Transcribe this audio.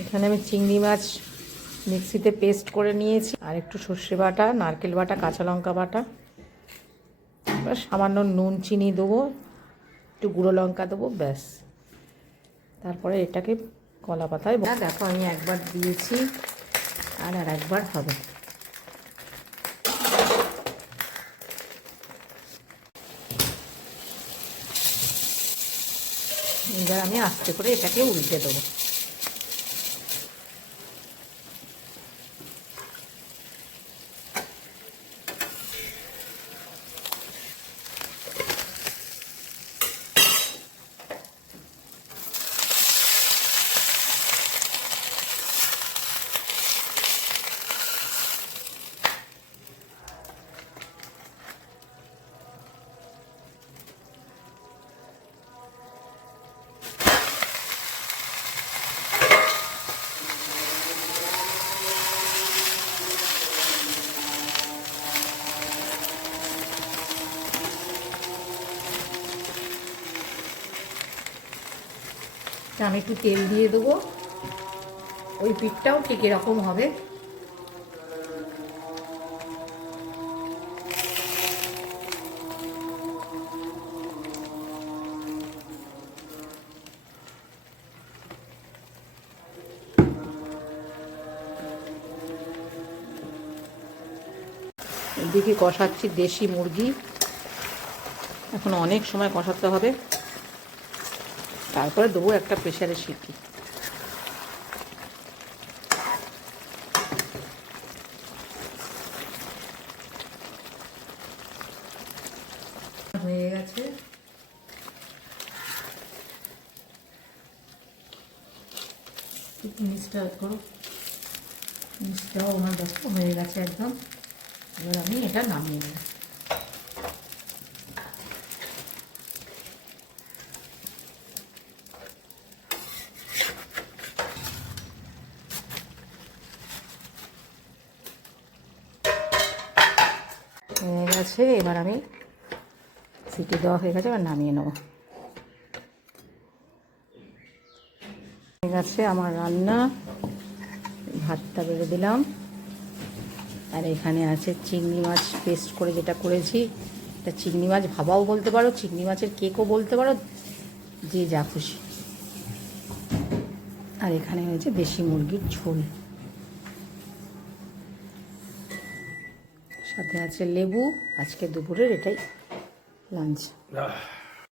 এখানে আমি চিংড়ি মাছ মিক্সিতে পেস্ট করে নিয়েছি, আর একটু সর্ষে বাটা, নারকেল বাটা, কাঁচা লঙ্কা বাটা, এবার সামান্য নুন চিনি দেবো, একটু গুঁড়ো লঙ্কা দেবো, ব্যাস। তারপরে এটাকে কলা পাতায় দেখো আমি একবার দিয়েছি আর একবার হবে। এবার আমি আস্তে করে এটাকে উল্টে দেবো। আমি একটু তেল দিয়ে দেবো, ওই পিঠটাও ঠিক এরকম হবে। এদিকে কষাচ্ছি দেশি মুরগি, এখন অনেক সময় কষাতে হবে, তারপরে দেবো একটা প্রেসারের সিটি। হয়ে গেছে, মিক্সটা করো, মিক্সটাও আমার দেখো হয়ে গেছে একদম। এবার আমি এটা নামিয়ে নেব। হয়ে গেছে, এবার আমি সিটি দেওয়া হয়ে গেছে, এবার নামিয়ে নেব। হয়ে গেছে আমার রান্না, ভাতটা বেড়ে দিলাম, আর এখানে আছে চিংড়ি মাছ পেস্ট করে যেটা করেছি, এটা চিংড়ি মাছ ভাবাও বলতে পারো, চিংড়ি মাছের কেকও বলতে পারো, যে যা খুশি। আর এখানে হয়েছে দেশি মুরগির ঝোল, সাথে আছে লেবু। আজকে দুপুরের এটাই লাঞ্চ।